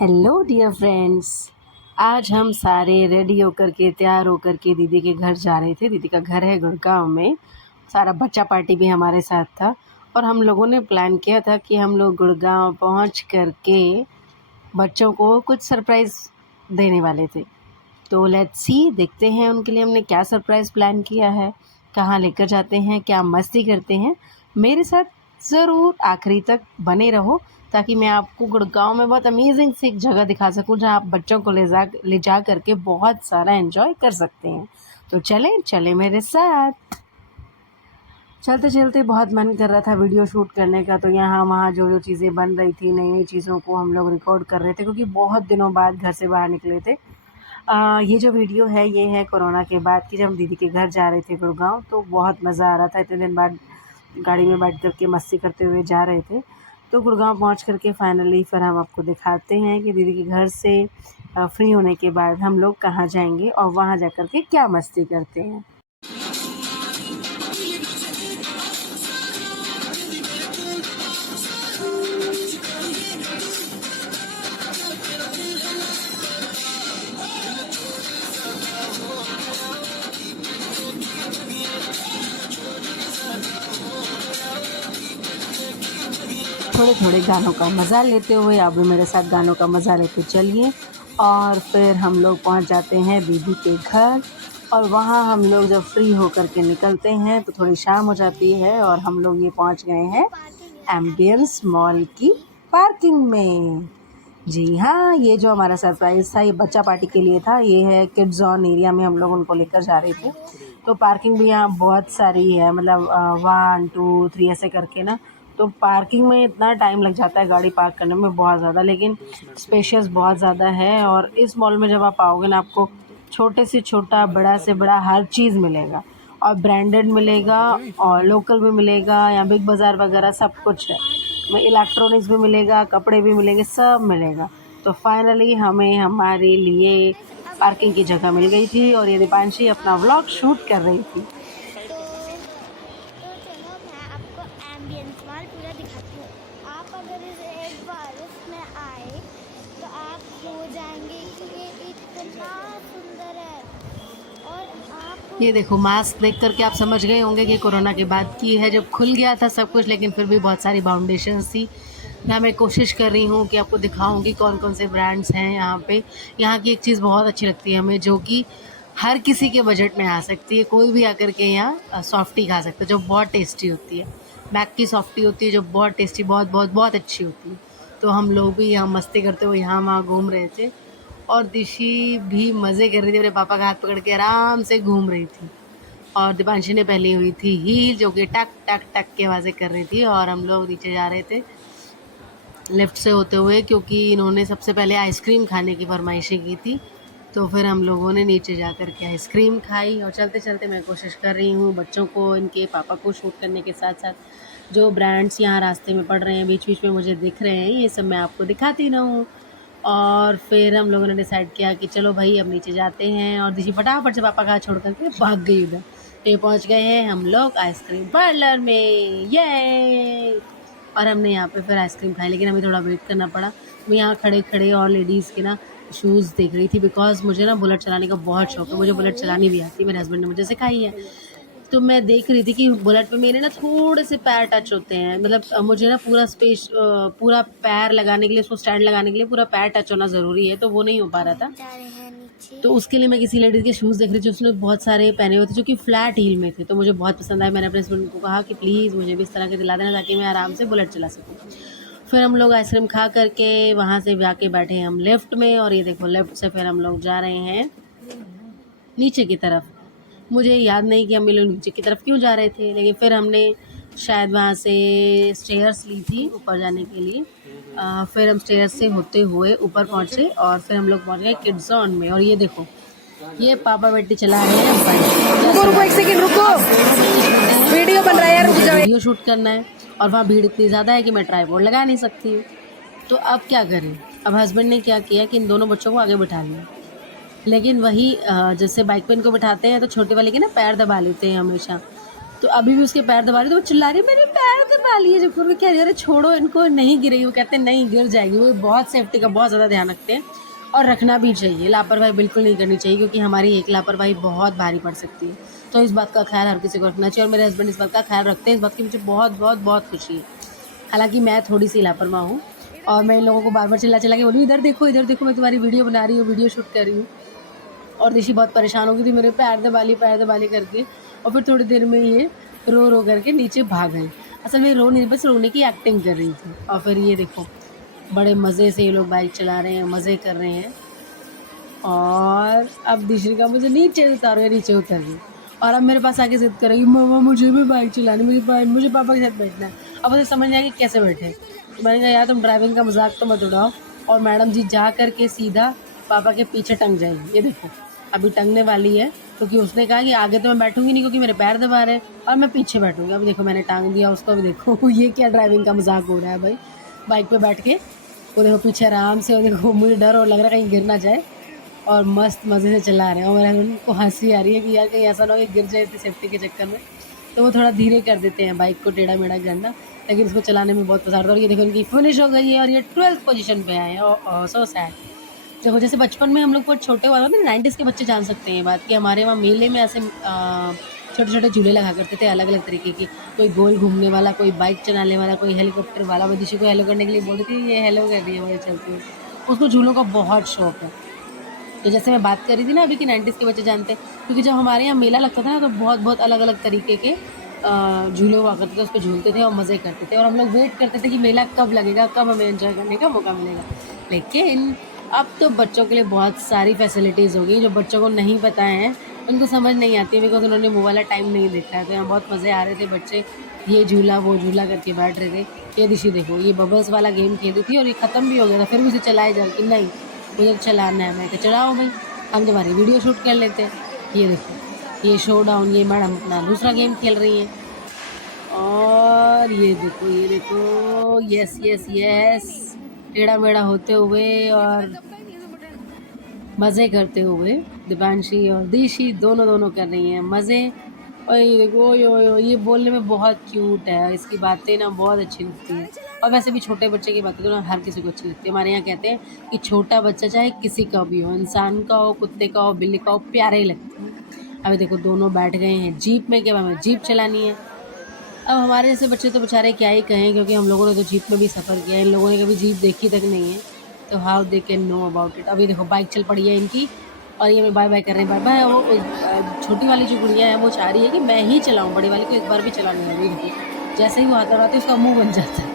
Hello dear friends. आज हम सारे रेडी होकर के तैयार होकर के दीदी के घर जा रहे थे। दीदी का घर है गुड़गांव में। सारा बच्चा पार्टी भी हमारे साथ था और हम लोगों ने प्लान किया था कि हम लोग गुड़गांव पहुंच करके बच्चों को कुछ सरप्राइज़ देने वाले थे। तो लेट्स सी, देखते हैं उनके लिए हमने क्या सरप्राइज़ प्लान किया है, कहाँ लेकर जाते हैं, क्या मस्ती करते हैं। मेरे साथ ज़रूर आखिरी तक बने रहो ताकि मैं आपको गुड़गांव में बहुत अमेजिंग सी एक जगह दिखा सकूं जहां आप बच्चों को ले जा करके बहुत सारा एंजॉय कर सकते हैं। तो चलें मेरे साथ। चलते चलते बहुत मन कर रहा था वीडियो शूट करने का, तो यहाँ वहाँ जो जो चीज़ें बन रही थी, नई नई चीज़ों को हम लोग रिकॉर्ड कर रहे थे क्योंकि बहुत दिनों बाद घर से बाहर निकले थे। ये जो वीडियो है ये है कोरोना के बाद की, जब हम दीदी के घर जा रहे थे गुड़गांव। तो बहुत मज़ा आ रहा था, इतने दिन बाद गाड़ी में बैठ कर के मस्ती करते हुए जा रहे थे। तो गुड़गांव पहुंच करके फाइनली फिर हम आपको दिखाते हैं कि दीदी के घर से फ्री होने के बाद हम लोग कहाँ जाएंगे और वहाँ जा कर के क्या मस्ती करते हैं। थोड़े थोड़े गानों का मज़ा लेते हुए आप भी मेरे साथ गानों का मज़ा लेते चलिए। और फिर हम लोग पहुंच जाते हैं दीदी के घर और वहाँ हम लोग जब फ्री होकर के निकलते हैं तो थोड़ी शाम हो जाती है और हम लोग ये पहुंच गए हैं एम्बियंस मॉल की पार्किंग में। जी हाँ, ये जो हमारा सरप्राइज़ था ये बच्चा पार्टी के लिए था। ये है किड जोन एरिया में हम लोग उनको लेकर जा रहे थे। तो पार्किंग भी यहाँ बहुत सारी है, मतलब 1 2 3 ऐसे करके ना। तो पार्किंग में इतना टाइम लग जाता है गाड़ी पार्क करने में बहुत ज़्यादा, लेकिन स्पेशियस बहुत ज़्यादा है। और इस मॉल में जब आप आओगे ना, आपको छोटे से छोटा, बड़ा से बड़ा हर चीज़ मिलेगा और ब्रांडेड मिलेगा और लोकल भी मिलेगा। या बिग बाज़ार वगैरह सब कुछ है, में इलेक्ट्रॉनिक्स भी मिलेगा, कपड़े भी मिलेंगे, सब मिलेगा। तो फाइनली हमें हमारे लिए पार्किंग की जगह मिल गई थी और ये दीपांशी अपना व्लॉग शूट कर रही थी। तो चलो मैं आपको एम्बियंस मॉल पूरा दिखाती हूँ। आप अगर एक बार इसमें आए तो आप हो जाएंगे कि ये इतना सुंदर है। और आप ये देखो, मास्क देख करके आप समझ गए होंगे कि कोरोना के बाद की है, जब खुल गया था सब कुछ, लेकिन फिर भी बहुत सारी बाउंडेशंस थी। ना मैं कोशिश कर रही हूँ कि आपको दिखाऊँ कि कौन कौन से ब्रांड्स हैं यहाँ पे। यहाँ की एक चीज़ बहुत अच्छी लगती है हमें, जो कि हर किसी के बजट में आ सकती है। कोई भी आकर के यहाँ सॉफ्टी खा सकता है जो बहुत टेस्टी होती है। मैक की सॉफ्टी होती है जो बहुत टेस्टी, बहुत बहुत बहुत अच्छी होती है। तो हम लोग भी यहाँ मस्ती करते हुए यहाँ वहाँ घूम रहे थे और दिशी भी मज़े कर रही थी, मेरे पापा का हाथ पकड़ के आराम से घूम रही थी। और दीपांशी ने पहनी हुई थी हील, जो कि टक टक टक की आवाज़ें कर रही थी। और हम लोग नीचे जा रहे थे लिफ्ट से होते हुए, क्योंकि इन्होंने सबसे पहले आइसक्रीम खाने की फरमाइशी की थी। तो फिर हम लोगों ने नीचे जा कर के आइसक्रीम खाई। और चलते चलते मैं कोशिश कर रही हूँ बच्चों को, इनके पापा को शूट करने के साथ साथ जो ब्रांड्स यहाँ रास्ते में पड़ रहे हैं, बीच बीच में मुझे दिख रहे हैं, ये सब मैं आपको दिखाती रहूँ। और फिर हम लोगों ने डिसाइड किया कि चलो भाई अब नीचे जाते हैं। और दिशी फटाफट से पापा का हाथ छोड़ करके भाग गई उधर। तो ये पहुँच गए हैं हम लोग आइसक्रीम पार्लर में, ये। और हमने यहाँ पे फिर आइसक्रीम खाई, लेकिन हमें थोड़ा वेट करना पड़ा। मैं यहाँ खड़े खड़े और लेडीज़ के ना शूज़ देख रही थी, बिकॉज़ मुझे ना बुलेट चलाने का बहुत शौक है। मुझे बुलेट चलानी भी आती है, मेरे हस्बैंड ने मुझे सिखाई है। तो मैं देख रही थी कि बुलेट पे मेरे ना थोड़े से पैर टच होते हैं, मतलब मुझे ना पूरा पैर लगाने के लिए, उसको स्टैंड लगाने के लिए पूरा पैर टच होना ज़रूरी है, तो वो नहीं हो पा रहा था। जा रहे हैं नीचे। तो उसके लिए मैं किसी लेडीज़ के शूज़ देख रही थी, उसने बहुत सारे पहने हुए थे जो कि फ्लैट हील में थे। तो मुझे बहुत पसंद आए। मैंने अपने हस्बैंड को कहा कि प्लीज़ मुझे भी इस तरह के दिला देना ताकि मैं आराम से बुलेट चला सकूँ। फिर हम लोग आइसक्रीम खा करके वहाँ से जाके बैठे हम लिफ्ट में। और ये देखो, लिफ्ट से फिर हम लोग जा रहे हैं नीचे की तरफ। मुझे याद नहीं कि हम लोग नीचे की तरफ क्यों जा रहे थे, लेकिन फिर हमने शायद वहाँ से स्टेयर्स ली थी ऊपर जाने के लिए। फिर हम स्टेयर्स से होते हुए ऊपर पहुँचे और फिर हम लोग पहुँच गए किड्स जोन में। और ये देखो, ये पापा बेटी चला रहे हैं बाइक। रुको एक सेकंड रुको, वीडियो बन रहा है यार, रुक जाओ। वीडियो शूट करना है और वहाँ भीड़ इतनी ज़्यादा है कि मैं ट्राइपॉड लगा नहीं सकती हूँ। तो अब क्या करें? अब हस्बैंड ने क्या किया कि इन दोनों बच्चों को आगे बिठा लिया, लेकिन वही जैसे बाइक पे इनको बिठाते हैं तो छोटे वाले के ना पैर दबा लेते हैं हमेशा। तो अभी भी उसके पैर दबा रही, तो वो चिल्ला रही मेरे पैर दबा लिए। जब फिर वो कह रही अरे छोड़ो इनको, नहीं गिरेगी। वो कहते हैं नहीं गिर जाएगी। वो बहुत सेफ्टी का बहुत ज़्यादा ध्यान रखते हैं और रखना भी चाहिए। लापरवाही बिल्कुल नहीं करनी चाहिए, क्योंकि हमारी एक लापरवाही बहुत भारी पड़ सकती है। तो इस बात का ख्याल हर किसी को रखना चाहिए, और मेरे हस्बैंड इस बात का ख्याल रखते हैं। इस बात की मुझे बहुत बहुत बहुत खुशी है। हालांकि मैं थोड़ी सी लापरवाह हूँ, और मैं इन लोगों को बार बार चिल्ला चिल्ला के बोलूँ इधर देखो मैं तुम्हारी वीडियो बना रही हूँ, वीडियो शूट कर रही हूँ। और ऋषि बहुत परेशान हो गई थी, मेरे पैर दबा ली करके। और फिर थोड़ी देर में ये रो करके नीचे भाग गई। असल में रो नहीं, बस रोने की एक्टिंग कर रही थी। और फिर ये देखो बड़े मज़े से ये लोग बाइक चला रहे हैं, मज़े कर रहे हैं। और अब दिशरिका मुझे नीचे उतारो, या नीचे उतर गई। और अब मेरे पास आके जिद करेगी मम्मा मुझे भी बाइक चलानी, मुझे पापा के साथ बैठना है। अब उसे समझ नहीं आया कि कैसे बैठे। तो मैंने कहा यार तुम ड्राइविंग का मजाक तो मत उड़ाओ। और मैडम जी जा कर के सीधा पापा के पीछे टंग जाएगी। ये देखो अभी टंगने वाली है, क्योंकि उसने कहा कि आगे तो मैं बैठूंगी नहीं, क्योंकि मेरे पैर दबा रहे हैं, और मैं पीछे बैठूंगी। अब देखो मैंने टांग दिया उसको। अभी देखो ये क्या ड्राइविंग का मजाक हो रहा है भाई। बाइक पे बैठ के वो देखो पीछे आराम से, और देखो मुझे डर और लग रहा है कहीं गिर ना जाए, और मस्त मज़े से चला रहे हैं। और मेरे हस्बैंड को हंसी आ रही है कि यार कहीं ऐसा ना हो कि गिर जाए इतनी सेफ्टी के चक्कर में। तो वो थोड़ा धीरे कर देते हैं बाइक को, टेढ़ा मेढ़ा करना, लेकिन इसको चलाने में बहुत मज़ा आता है। और ये देखो इनकी फिनिश हो गई है, और ये 12th पोजीशन पे आए हैं। So sad. देखो जैसे बचपन में हम लोग बहुत छोटे हुआ था, 90s के बच्चे जान सकते हैं ये बात, कि हमारे वहाँ मेले में ऐसे छोटे छोटे झूले लगा करते थे अलग अलग तरीके के। कोई गोल घूमने वाला, कोई बाइक चलाने वाला, कोई हेलीकॉप्टर वाला। मैं दिशा को हेलो करने के लिए बोल रही थी, ये हेलो कर रही है मुझे चलती हुई। उसको झूलों का बहुत शौक है। तो जैसे मैं बात कर रही थी ना अभी कि 90s के बच्चे जानते हैं, क्योंकि जब हमारे यहाँ मेला लगता था ना, तो बहुत बहुत अलग अलग तरीके के झूले हुआ करते थे। उस पर झूलते थे और मज़े करते थे, और हम लोग वेट करते थे कि मेला कब लगेगा, कब हमें एंजॉय करने का मौका मिलेगा। लेकिन अब तो बच्चों के लिए बहुत सारी फैसिलिटीज़ हो गई, जो बच्चों को नहीं पता है, उनको समझ नहीं आती है, बिकॉज उन्होंने वो वाला टाइम नहीं देखा है। तो यहाँ बहुत मज़े आ रहे थे, बच्चे ये झूला वो झूला करके बैठ रहे थे। ये दिशा देखो ये बबल्स वाला गेम खेली थी, और ये ख़त्म भी हो गया था, फिर भी उसे चलाए जा कि नहीं मुझे चलाना है। मैं तो चलाओ भाई, हम तुम्हारी वीडियो शूट कर लेते हैं। ये देखो ये शो डाउन, ये मैडम अपना दूसरा गेम खेल रही हैं। और ये देखो यस यस यस, टेढ़ा मेढ़ा होते हुए और मज़े करते हुए दिवांशी और दिशी दोनों कर रही हैं मज़े। और ये देखो ये बोलने में बहुत क्यूट है, इसकी बातें ना बहुत अच्छी लगती हैं। और वैसे भी छोटे बच्चे की बातें तो ना हर किसी को अच्छी लगती है। हमारे यहाँ कहते हैं कि छोटा बच्चा चाहे किसी का भी हो, इंसान का हो, कुत्ते का हो, बिल्ली का हो, प्यारे ही लगते हैं। अभी देखो दोनों बैठ गए हैं जीप में, कि हमें जीप चलानी है। अब हमारे जैसे बच्चे तो बेचारे क्या ही कहें, क्योंकि हम लोगों ने तो जीप में भी सफ़र किया है, इन लोगों ने कभी जीप देखी तक नहीं है, तो how they can know about it. अभी देखो बाइक चल पड़ी है इनकी, और ये मैं बाय बाय कर रहे हैं, बाय बाय। वो छोटी वाली जो गुड़िया है वो चाह रही है कि मैं ही चलाऊँ, बड़ी वाली को एक बार भी चला नहीं आ रही। जैसे ही वो हाथ लगाती है उसका मुँह बन जाता है,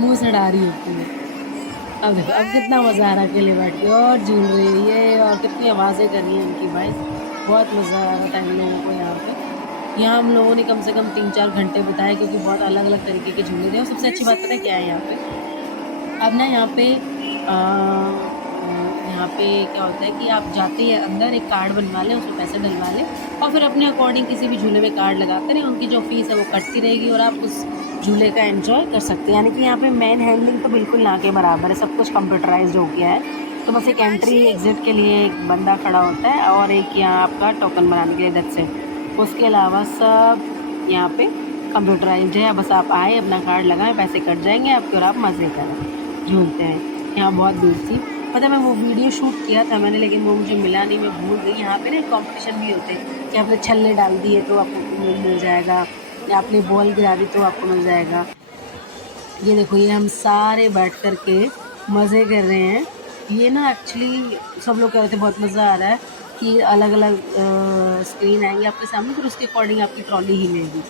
मुँह से डा रही होती है। अब देखो अब कितना मज़ा आ रहा है अकेले बैठ के, और झूल रही है, और कितनी आवाज़ें कर रही है उनकी बाइक। बहुत मज़ा आ रहा था इन लोगों को यहाँ पे। यहाँ हम लोगों ने कम से कम 3-4 घंटे बिताए, क्योंकि बहुत अलग अलग तरीके के झूले थे। और सबसे अच्छी बात पता है क्या है यहाँ पे, अब ना यहाँ पे क्या होता है कि आप जाते हैं अंदर, एक कार्ड बनवा लें, उसमें पैसे डलवा लें, और फिर अपने अकॉर्डिंग किसी भी झूले में कार्ड लगाते रहें, उनकी जो फ़ीस है वो कटती रहेगी, और आप उस झूले का एंजॉय कर सकते हैं। यानी कि यहाँ पे मैन हैंडलिंग तो बिल्कुल ना के बराबर है, सब कुछ कंप्यूटराइज्ड हो गया है। तो बस एक एंट्री एग्ज़िट के लिए एक बंदा खड़ा होता है, और एक यहाँ आपका टोकन बनाने के लिए, दैट्स इट। उसके अलावा सब यहाँ पे कंप्यूटराइज्ड है। बस आप आए, अपना कार्ड लगाएं, पैसे कट जाएंगे आपके, और आप मज़े करें, झूलते हैं। यहाँ बहुत दूर थी, पता मैं वो वीडियो शूट किया था मैंने, लेकिन वो मुझे मिला नहीं, मैं भूल गई। यहाँ पे ना कंपटीशन भी होते हैं कि आपने छल्ले डाल दिए तो आपको मिल जाएगा, या आपने बॉल गिरा दी तो आपको मिल जाएगा। ये देखो ये हम सारे बैठ कर के मज़े कर रहे हैं। ये ना एक्चुअली सब लोग कह रहे थे बहुत मज़ा आ रहा है, कि अलग अलग स्क्रीन आएंगे आपके सामने, फिर उसके अकॉर्डिंग आपकी ट्रॉली हिलेगी।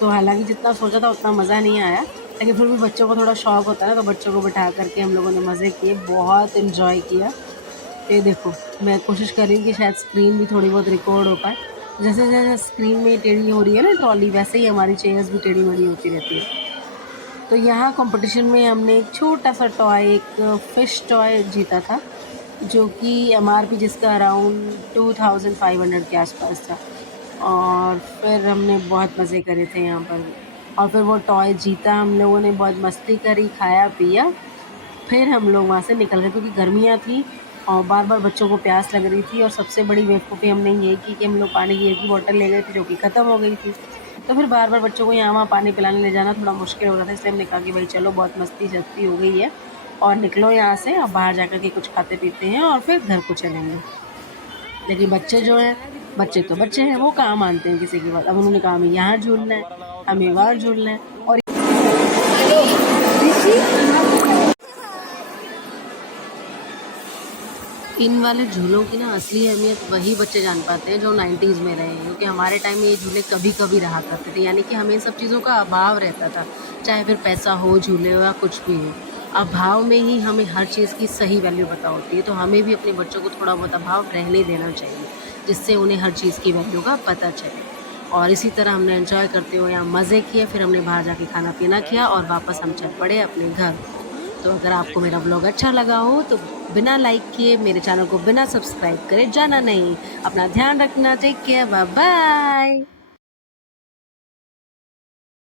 तो हालांकि जितना सोचा था उतना मज़ा नहीं आया, लेकिन फिर भी बच्चों को थोड़ा शौक़ होता है ना, तो बच्चों को बिठा करके हम लोगों ने मज़े किए, बहुत इन्जॉय किया। ये देखो मैं कोशिश कर रही हूँ कि शायद स्क्रीन भी थोड़ी बहुत रिकॉर्ड हो पाए। जैसे जैसे स्क्रीन में टेढ़ी हो रही है ना ट्रॉली, वैसे ही हमारी चेयर्स भी टेढ़ी मेढ़ी होती रहती है। तो यहाँ कंपटीशन में हमने एक छोटा सा टॉय, एक फ़िश टॉय जीता था, जो कि MRP जिसका अराउंड 2500 के आसपास था। और फिर हमने बहुत मज़े करे थे यहाँ पर, और फिर वो टॉय जीता, हम लोगों ने बहुत मस्ती करी, खाया पिया, फिर हम लोग वहाँ से निकल गए, क्योंकि गर्मियाँ थी और बार बार बच्चों को प्यास लग रही थी। और सबसे बड़ी बेवकूफ़ी हमने ये की कि हम लोग पानी की एक ही बॉटल ले गए थे, जो कि ख़त्म हो गई थी। तो फिर बार बार बच्चों को यहाँ वहाँ पानी पिलाने ले जाना थोड़ा मुश्किल हो रहा था, इसलिए हमने कहा कि भाई चलो बहुत मस्ती शस्ती हो गई है और निकलो यहाँ से, अब बाहर जाकर के कुछ खाते पीते हैं और फिर घर को चलेंगे। लेकिन बच्चे जो हैं, बच्चे तो बच्चे हैं, वो कहाँ मानते हैं किसी की बात। अब उन्होंने कहा हमें यहाँ झूलना है, हमें वहाँ झूलना है। और इन वाले झूलों की ना असली अहमियत वही बच्चे जान पाते हैं जो 90s में रहे हैं, क्योंकि हमारे टाइम में ये झूले कभी कभी रहा करते थे, यानी कि हमें इन सब चीज़ों का अभाव रहता था, चाहे फिर पैसा हो, झूले हो या कुछ भी हो। अभाव में ही हमें हर चीज़ की सही वैल्यू पता होती है, तो हमें भी अपने बच्चों को थोड़ा बहुत अभाव रहने देना चाहिए, जिससे उन्हें हर चीज़ की वैल्यू का पता चले। और इसी तरह हमने एंजॉय करते हुए यहाँ मज़े किए, फिर हमने बाहर जाके खाना पीना किया और वापस हम चल पड़े अपने घर। तो अगर आपको मेरा ब्लॉग अच्छा लगा हो तो बिना लाइक किए मेरे चैनल को बिना सब्सक्राइब करे जाना नहीं। अपना ध्यान रखना, टेक केयर, बाय बाय।